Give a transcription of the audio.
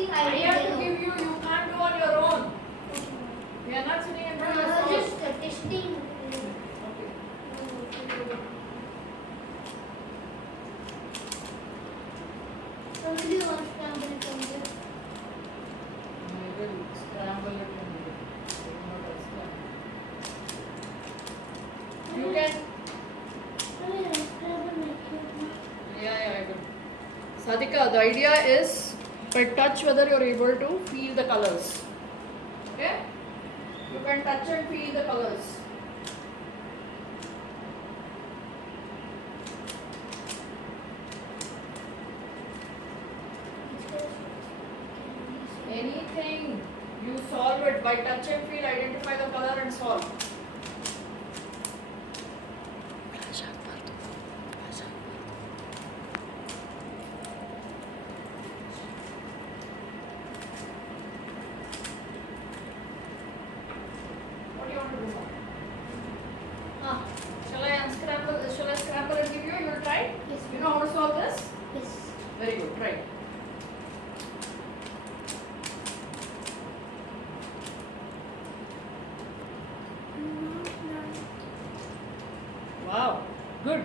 think I I have to give you. You can't do on your own. We are not sitting in front of the just testing. Okay. Only one scramble from there. I will scramble it and do it. Not a scramble. You can. Yeah, I will. Sadhika, the idea is by touch whether you're able to feel the colors. Okay? You can touch and feel the colors. Anything you solve it by touch and feel, identify the color and solve. What do you want to do now? Shall I unscramble? Shall I scramble and give you? You will try? Yes. You know how to solve this? Yes. Very good. Try. Wow. Good.